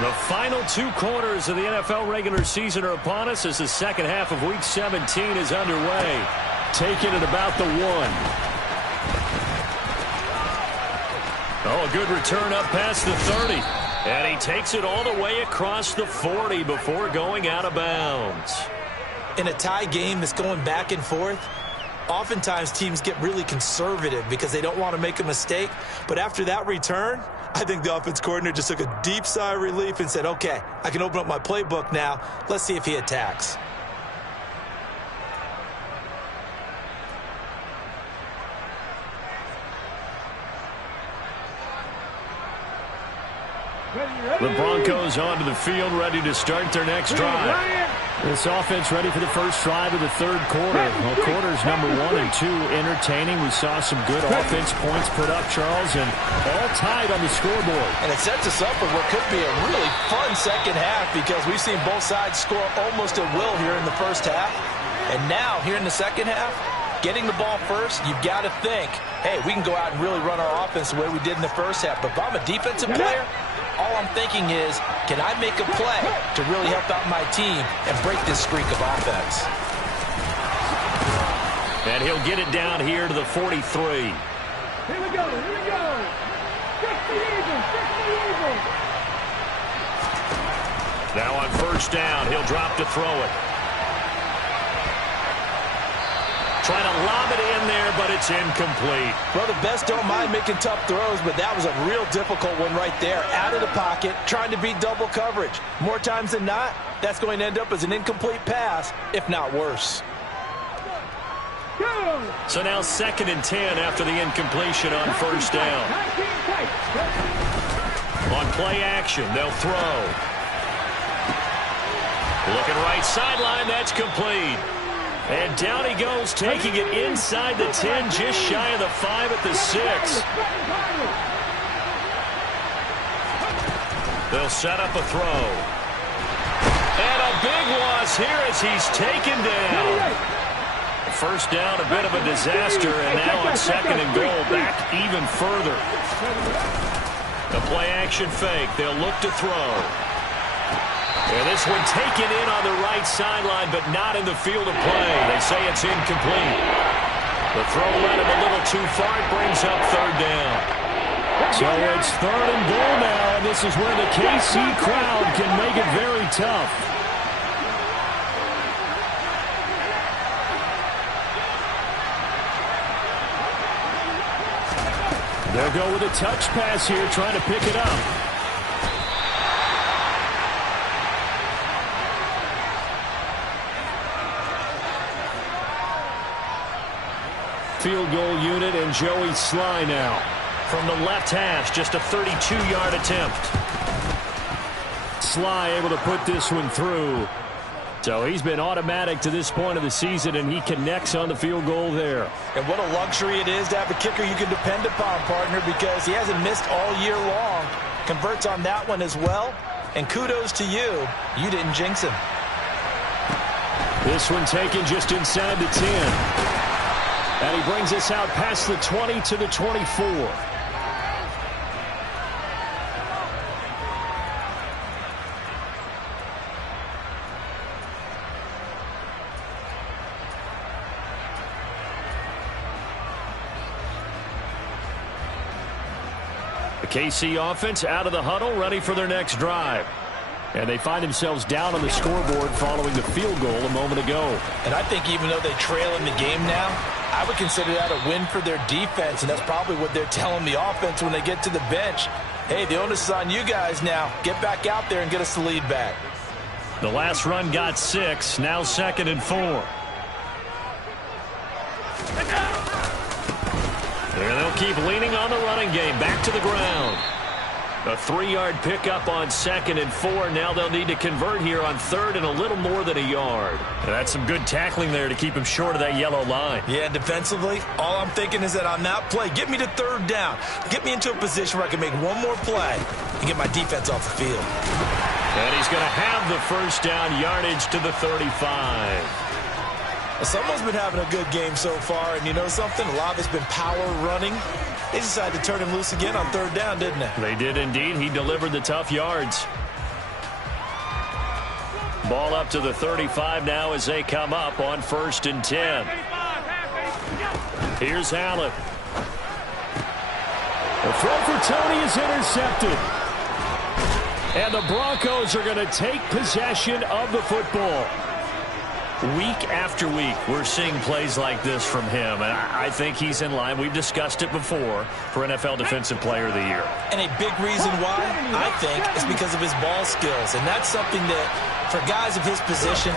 The final 2 quarters of the NFL regular season are upon us as the second half of Week 17 is underway. Taking it about the 1. Oh, a good return up past the 30. And he takes it all the way across the 40 before going out of bounds. In a tie game that's going back and forth, oftentimes teams get really conservative because they don't want to make a mistake. But after that return, I think the offense coordinator just took a deep sigh of relief and said, okay, I can open up my playbook now. Let's see if he attacks. The Broncos onto the field, ready to start their next drive. This offense ready for the first drive of the third quarter. Well, quarters number 1 and 2 entertaining. We saw some good offense points put up, Charles, and all tied on the scoreboard. And it sets us up for what could be a really fun second half because we've seen both sides score almost at will here in the first half. And now, here in the second half, getting the ball first, you've got to think, hey, we can go out and really run our offense the way we did in the first half. But if I'm a defensive player, all I'm thinking is, can I make a play to really help out my team and break this streak of offense? And he'll get it down here to the 43. Here we go, here we go. Fix the Eagles, fix the Eagles. Now on first down, he'll drop to throw it. Trying to lob it in there, but it's incomplete. Well, the best don't mind making tough throws, but that was a real difficult one right there. Out of the pocket, trying to beat double coverage. More times than not, that's going to end up as an incomplete pass, if not worse. So now 2nd and 10 after the incompletion on first down. On play action, they'll throw. Looking right sideline, that's complete. And down he goes, taking it inside the 10, just shy of the 5 at the 6. They'll set up a throw. And a big loss here as he's taken down. First down, a bit of a disaster, and now on 2nd and goal, back even further. The play action fake, they'll look to throw. And this one taken in on the right sideline, but not in the field of play. They say it's incomplete. The throw led him a little too far. It brings up 3rd down. So it's 3rd and goal now, and this is where the KC crowd can make it very tough. They'll go with a touch pass here, trying to pick it up. Field goal unit and Joey Sly now. From the left hash, just a 32-yard attempt. Sly able to put this one through. So he's been automatic to this point of the season, and he connects on the field goal there. And what a luxury it is to have a kicker you can depend upon, partner, because he hasn't missed all year long. Converts on that one as well. And kudos to you. You didn't jinx him. This one taken just inside the 10. And he brings us out past the 20 to the 24. The KC offense out of the huddle, ready for their next drive. And they find themselves down on the scoreboard following the field goal a moment ago. And I think even though they trail in the game now, I would consider that a win for their defense, and that's probably what they're telling the offense when they get to the bench. Hey, the onus is on you guys now. Get back out there and get us the lead back. The last run got 6, now 2nd and 4. There they'll keep leaning on the running game, back to the ground. A 3-yard pickup on 2nd and 4. Now they'll need to convert here on 3rd and a little more than a yard. And that's some good tackling there to keep him short of that yellow line. Yeah, defensively, all I'm thinking is that on that play, get me to 3rd down. Get me into a position where I can make one more play and get my defense off the field. And he's going to have the first down, yardage to the 35. Someone's been having a good game so far, and you know something? A lot of it's been power running. They decided to turn him loose again on 3rd down, didn't they? They did indeed. He delivered the tough yards. Ball up to the 35 now as they come up on 1st and 10. Here's Allen. The throw for Tony is intercepted. And the Broncos are going to take possession of the football. Week after week, we're seeing plays like this from him, and I think he's in line. We've discussed it before for NFL Defensive Player of the Year. And a big reason why, I think, is because of his ball skills. And that's something that, for guys of his position,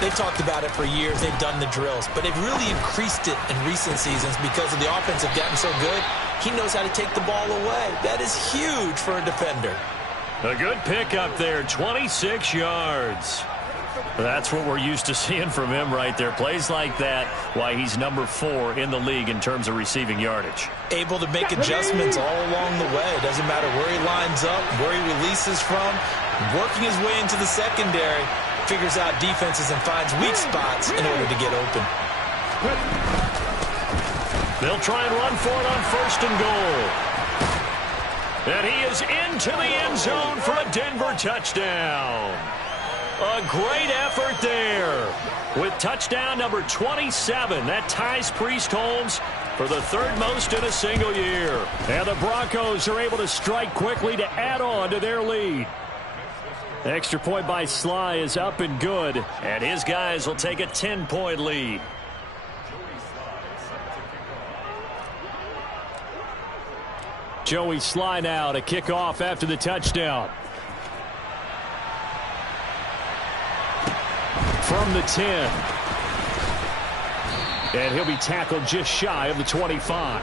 they've talked about it for years. They've done the drills. But they've really increased it in recent seasons because of the offense have gotten so good. He knows how to take the ball away. That is huge for a defender. A good pickup there, 26 yards. That's what we're used to seeing from him right there. Plays like that, why he's number 4 in the league in terms of receiving yardage. Able to make adjustments all along the way. Doesn't matter where he lines up, where he releases from. Working his way into the secondary, figures out defenses and finds weak spots in order to get open. They'll try and run for it on 1st and goal. And he is into the end zone for a Denver touchdown. A great effort there with touchdown number 27. That ties Priest Holmes for the 3rd most in a single year. And the Broncos are able to strike quickly to add on to their lead. Extra point by Sly is up and good, and his guys will take a 10-point lead. Joey Sly now to kick off after the touchdown. From the 10. And he'll be tackled just shy of the 25.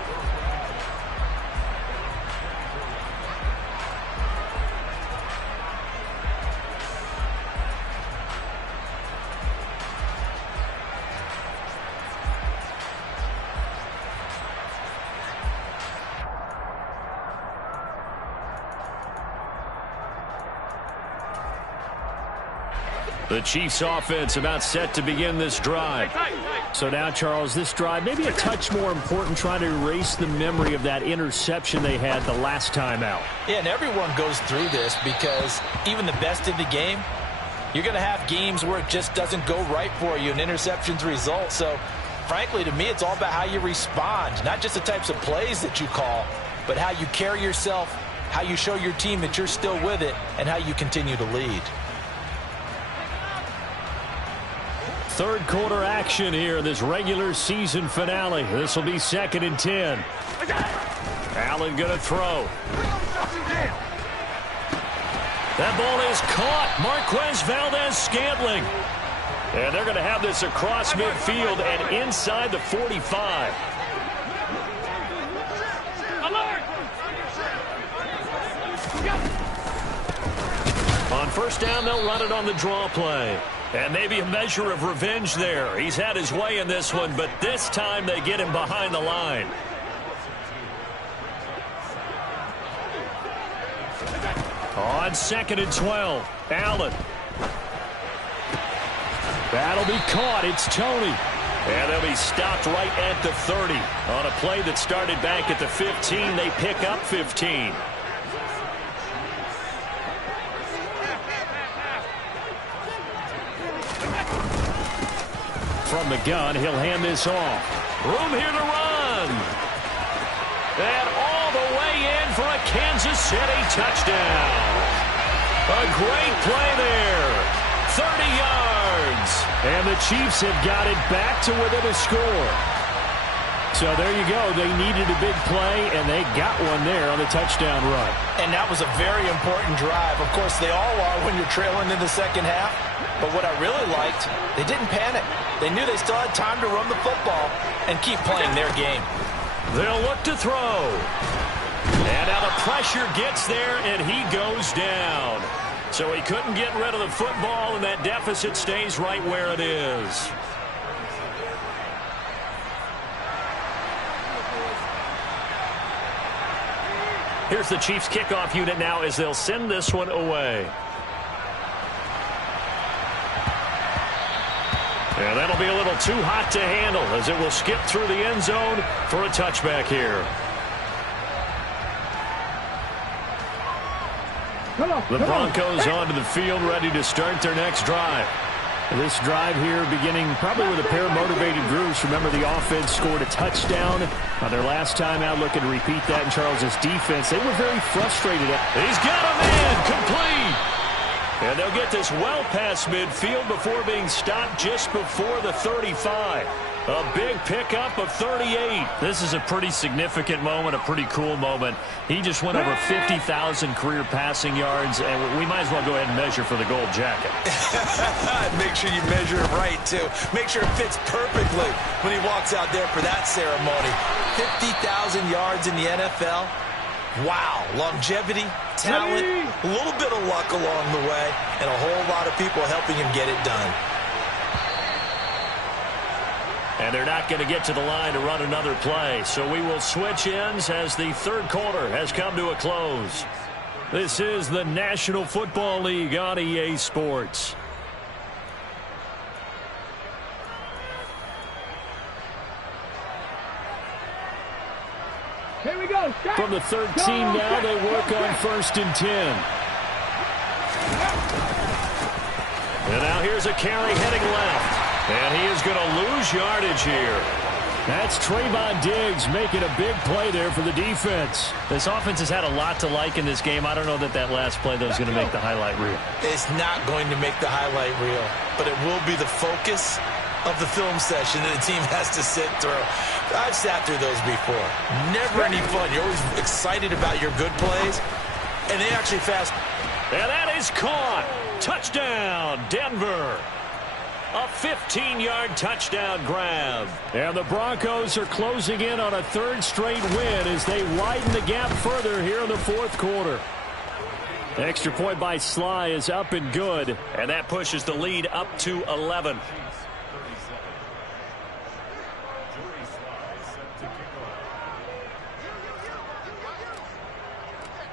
The Chiefs offense about set to begin this drive. So now, Charles, this drive maybe a touch more important, trying to erase the memory of that interception they had the last time out. Yeah, and everyone goes through this because even the best in the game, you're going to have games where it just doesn't go right for you and interceptions result. So, frankly, to me, it's all about how you respond, not just the types of plays that you call, but how you carry yourself, how you show your team that you're still with it, and how you continue to lead. 3rd quarter action here in this regular season finale. This will be 2nd and 10. Allen going to throw. That ball is caught. Marquez Valdez-Scantling. And they're going to have this across midfield and inside the 45. On 1st down, they'll run it on the draw play. And maybe a measure of revenge there. He's had his way in this one, but this time they get him behind the line. On 2nd and 12, Allen. That'll be caught. It's Tony. And they'll be stopped right at the 30. On a play that started back at the 15, they pick up 15. From the gun, he'll hand this off. Room here to run. And all the way in for a Kansas City touchdown. A great play there. 30 yards. And the Chiefs have got it back to within a score. So there you go. They needed a big play, and they got one there on the touchdown run. And that was a very important drive. Of course, they all are when you're trailing in the second half. But what I really liked, they didn't panic. They knew they still had time to run the football and keep playing their game. They'll look to throw. And now the pressure gets there, and he goes down. So he couldn't get rid of the football, and that deficit stays right where it is. Here's the Chiefs kickoff unit now as they'll send this one away. And that'll be a little too hot to handle as it will skip through the end zone for a touchback here. The Broncos onto the field, ready to start their next drive. This drive here beginning probably with a pair of motivated groups. Remember, the offense scored a touchdown on their last time out, looking to repeat that in Charles's defense. They were very frustrated. He's got a man complete. And they'll get this well past midfield before being stopped just before the 35. A big pickup of 38. This is a pretty significant moment, a pretty cool moment. He just went over 50,000 career passing yards, and we might as well go ahead and measure for the gold jacket. Make sure you measure it right, too. Make sure it fits perfectly when he walks out there for that ceremony. 50,000 yards in the NFL. Wow. Longevity, talent, a little bit of luck along the way, and a whole lot of people helping him get it done. And they're not going to get to the line to run another play. So we will switch ends as the third quarter has come to a close. This is the National Football League on EA Sports. Here we go. From the 13 now, they work on 1st and 10. And now here's a carry heading left. And he is going to lose yardage here. That's Trayvon Diggs making a big play there for the defense. This offense has had a lot to like in this game. I don't know that last play, though, is going to make the highlight reel. It's not going to make the highlight reel, but it will be the focus of the film session that the team has to sit through. I've sat through those before. Never any fun. You're always excited about your good plays, and they actually fast. And that is caught. Touchdown, Denver. A 15-yard touchdown grab. And the Broncos are closing in on a third straight win as they widen the gap further here in the fourth quarter. The extra point by Sly is up and good, and that pushes the lead up to 11.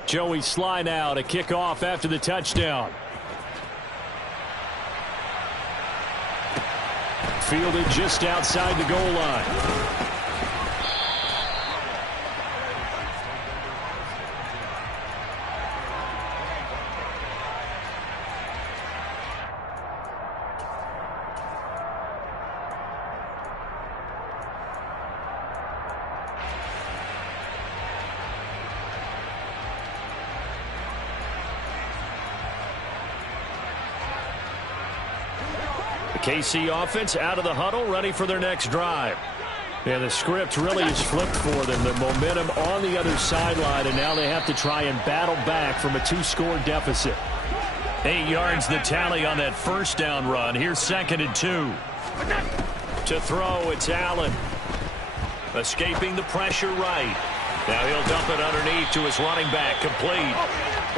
Joey Sly now to kick off after the touchdown. Fielded just outside the goal line. KC offense out of the huddle, ready for their next drive. Yeah, the script really is flipped for them. The momentum on the other sideline, and now they have to try and battle back from a 2-score deficit. 8 yards the tally on that first down run. Here's 2nd and 2. To throw, it's Allen. Escaping the pressure right. Now he'll dump it underneath to his running back, complete.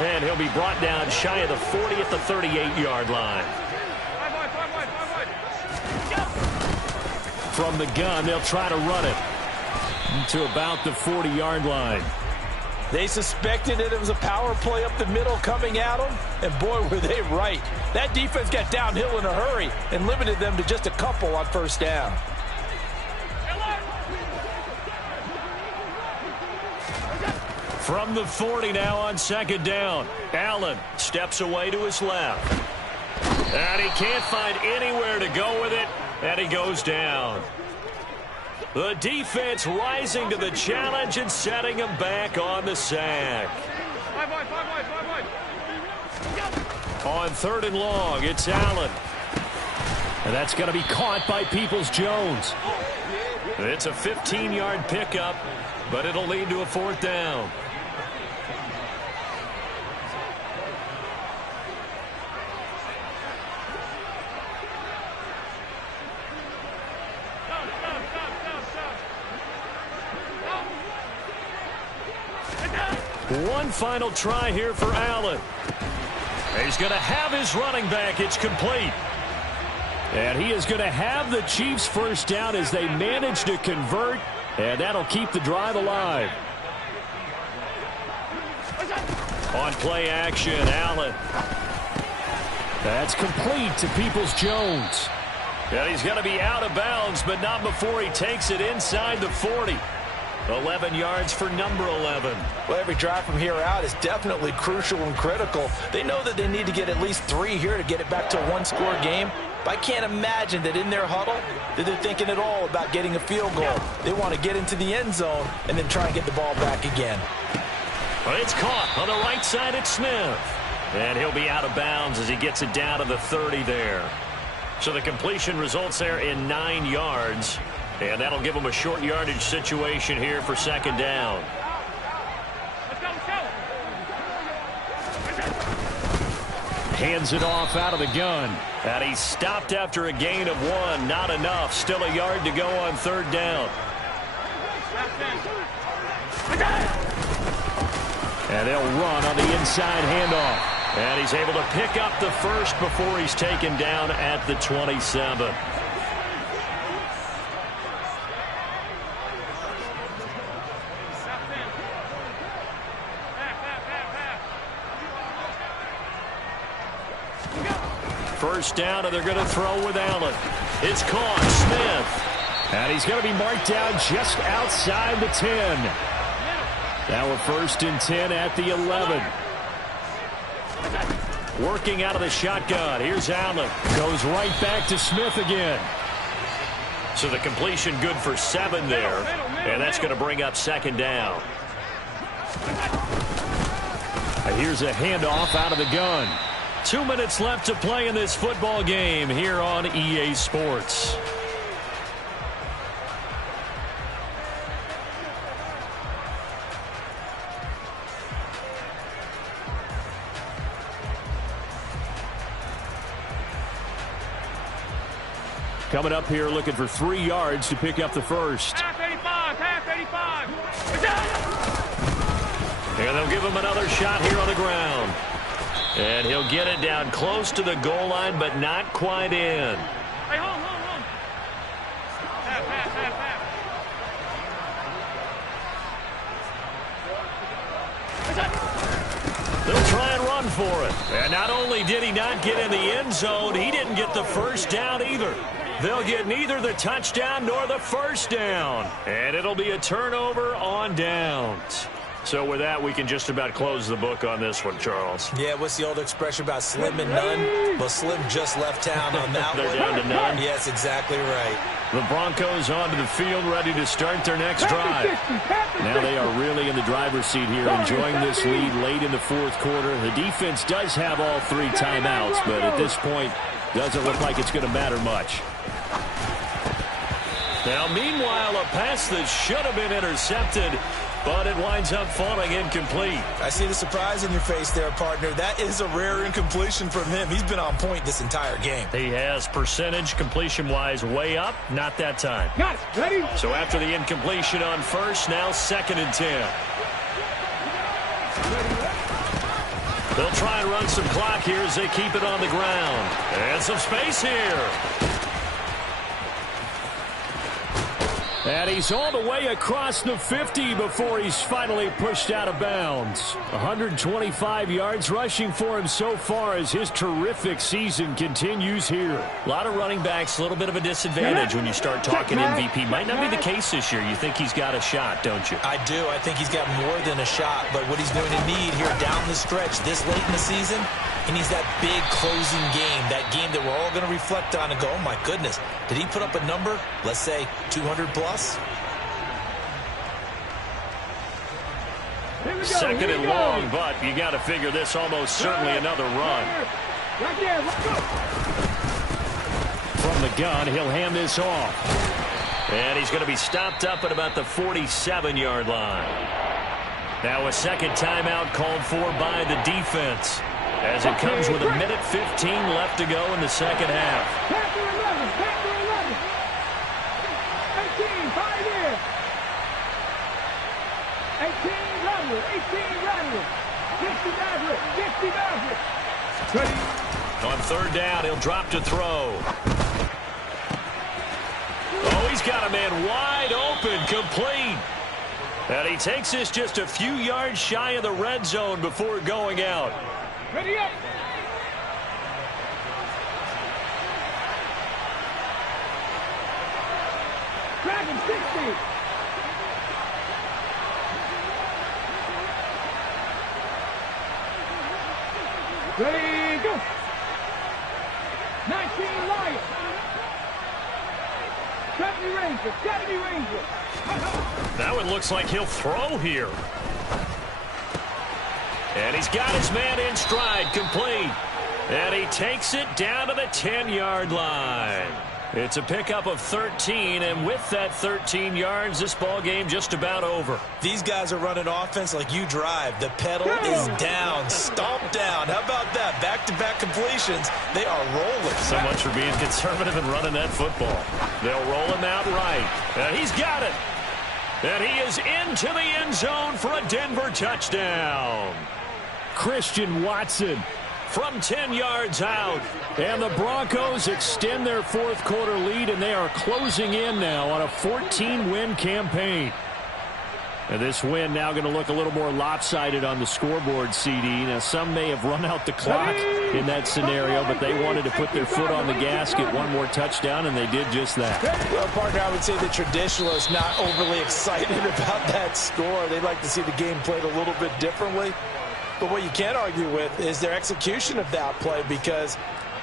And he'll be brought down shy of the 40 at the 38-yard line. From the gun, they'll try to run it to about the 40-yard line. They suspected that it was a power play up the middle coming at them, and boy, were they right. That defense got downhill in a hurry and limited them to just a couple on first down. From the 40 now on 2nd down. Allen steps away to his left. And he can't find anywhere to go with it. And he goes down. The defense rising to the challenge and setting him back on the sack. On 3rd and long, it's Allen. And that's going to be caught by Peoples-Jones. It's a 15-yard pickup, but it'll lead to a 4th down. One final try here for Allen. He's going to have his running back. It's complete. And he is going to have the Chiefs first down as they manage to convert. And that'll keep the drive alive. On play action, Allen. That's complete to Peoples-Jones. And he's going to be out of bounds, but not before he takes it inside the 40. 11 yards for number 11. Well, every drive from here out is definitely crucial and critical. They know that they need to get at least 3 here to get it back to a one-score game. But I can't imagine that in their huddle that they're thinking at all about getting a field goal. They want to get into the end zone and then try and get the ball back again. Well, it's caught on the right side at Smith. And he'll be out of bounds as he gets it down to the 30 there. So the completion results there in 9 yards. And that'll give them a short yardage situation here for second down. Hands it off out of the gun. And he's stopped after a gain of 1. Not enough. Still a yard to go on third down. And they'll run on the inside handoff. And he's able to pick up the first before he's taken down at the 27. First down, and they're going to throw with Allen. It's caught. Smith. And he's going to be marked down just outside the 10. Now we're first and 10 at the 11. Working out of the shotgun. Here's Allen. Goes right back to Smith again. So the completion good for 7 there. And that's going to bring up second down. And here's a handoff out of the gun. 2 minutes left to play in this football game here on EA Sports. Coming up here looking for 3 yards to pick up the first. Half 85. And they'll give him another shot here on the ground. And he'll get it down close to the goal line, but not quite in. Hey, hold. Half. They'll try and run for it. And not only did he not get in the end zone, he didn't get the first down either. They'll get neither the touchdown nor the first down. And it'll be a turnover on downs. So with that, we can just about close the book on this one, Charles. Yeah, what's the old expression about slim and none? Well, Slim just left town on that They're one. down to none. Yes, exactly right. The Broncos onto the field, ready to start their next drive. Now they are really in the driver's seat here, enjoying this lead late in the fourth quarter. The defense does have all 3 timeouts, but at this point, doesn't look like it's going to matter much. Now, meanwhile, a pass that should have been intercepted, but it winds up falling incomplete. I see the surprise in your face there, partner. That is a rare incompletion from him. He's been on point this entire game. He has percentage completion-wise way up, not that time. Got it. Ready? So after the incompletion on first, now second and 10. They'll try and run some clock here as they keep it on the ground. And some space here. And he's all the way across the 50 before he's finally pushed out of bounds. 125 yards rushing for him so far as his terrific season continues here. A lot of running backs, a little bit of a disadvantage when you start talking MVP. Might not be the case this year. You think he's got a shot, don't you? I do. I think he's got more than a shot. But what he's going to need here down the stretch this late in the season, he needs that big closing game, that game that we're all going to reflect on and go, oh, my goodness, did he put up a number, let's say 200 plus? Second and long, but you got to figure this almost certainly another run. Right there. Let's go. From the gun, he'll hand this off. And he's going to be stopped up at about the 47-yard line. Now a second timeout called for by the defense, as it comes with 1:15 left to go in the second half. Pass to 11. 18, 5 here. 18, run with. 18, run with. 50 Maverick. Ready? On third down, he'll drop to throw. Oh, he's got a man wide open, complete. And he takes this just a few yards shy of the red zone before going out. Ready up. Dragon 60. Ready, go. 19 Lions. 70 Rangers. 70 Rangers. That one looks like he'll throw here. And he's got his man in stride, complete. And he takes it down to the 10-yard line. It's a pickup of 13, and with that 13 yards, this ball game just about over. These guys are running offense like you drive. The pedal is down, stomped down. How about that? Back-to-back completions. They are rolling. So much for being conservative and running that football. They'll roll him out right. And he's got it. And he is into the end zone for a Denver touchdown. Christian Watson from 10 yards out. And the Broncos extend their fourth quarter lead, and they are closing in now on a 14-win campaign. And this win now going to look a little more lopsided on the scoreboard, CD. Now, some may have run out the clock in that scenario, but they wanted to put their foot on the gas, get one more touchdown, and they did just that. Well, partner, I would say the traditionalists not overly excited about that score. They'd like to see the game played a little bit differently. But what you can't argue with is their execution of that play, because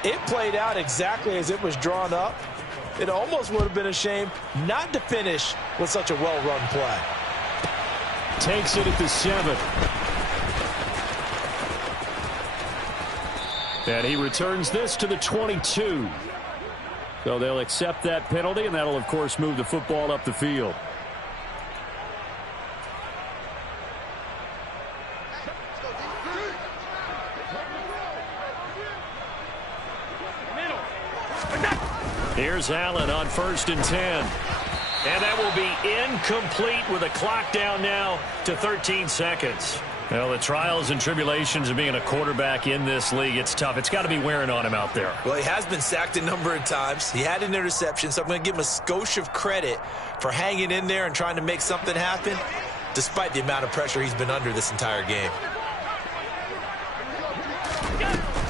it played out exactly as it was drawn up. It almost would have been a shame not to finish with such a well-run play. Takes it at the 7. And he returns this to the 22. So they'll accept that penalty, and that'll, of course, move the football up the field. Here's Allen on 1st and 10. And that will be incomplete with a clock down now to 13 seconds. Well, the trials and tribulations of being a quarterback in this league, it's tough. It's got to be wearing on him out there. Well, he has been sacked a number of times. He had an interception, so I'm going to give him a skosh of credit for hanging in there and trying to make something happen, despite the amount of pressure he's been under this entire game.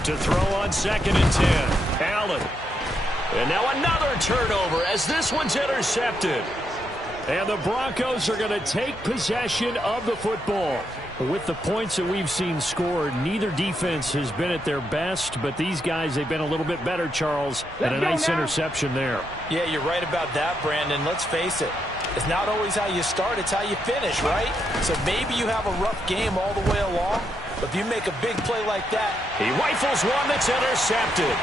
To throw on 2nd and 10. Allen. And now another turnover as this one's intercepted. And the Broncos are going to take possession of the football. With the points that we've seen scored, neither defense has been at their best, but these guys, they've been a little bit better, Charles, and a nice interception there. Yeah, you're right about that, Brandon. Let's face it. It's not always how you start, it's how you finish, right? So maybe you have a rough game all the way along, but if you make a big play like that. He rifles one that's intercepted.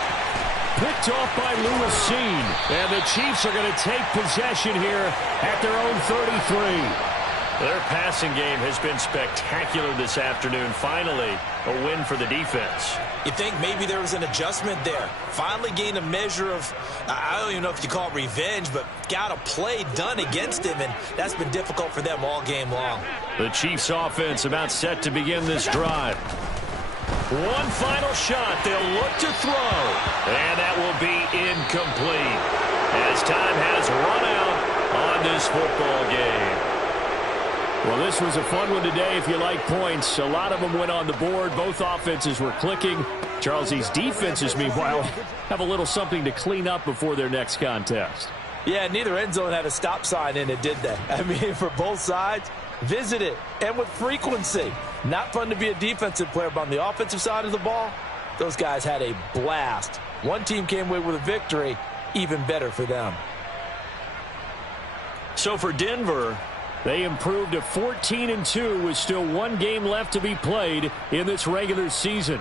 Picked off by Lewis Seen. And the Chiefs are going to take possession here at their own 33. Their passing game has been spectacular this afternoon. Finally, a win for the defense. You think maybe there was an adjustment there. Finally gained a measure of, I don't even know if you call it revenge, but got a play done against him, and that's been difficult for them all game long. The Chiefs offense about set to begin this drive. One final shot. They'll look to throw. And that will be incomplete as time has run out on this football game. Well, this was a fun one today if you like points. A lot of them went on the board. Both offenses were clicking. Charles, these defenses, meanwhile, have a little something to clean up before their next contest. Yeah, neither end zone had a stop sign in it, did they? I mean, for both sides, visit it, and with frequency. Not fun to be a defensive player, but on the offensive side of the ball, those guys had a blast. One team came away with a victory, even better for them. So for Denver, they improved to 14-2 with still one game left to be played in this regular season.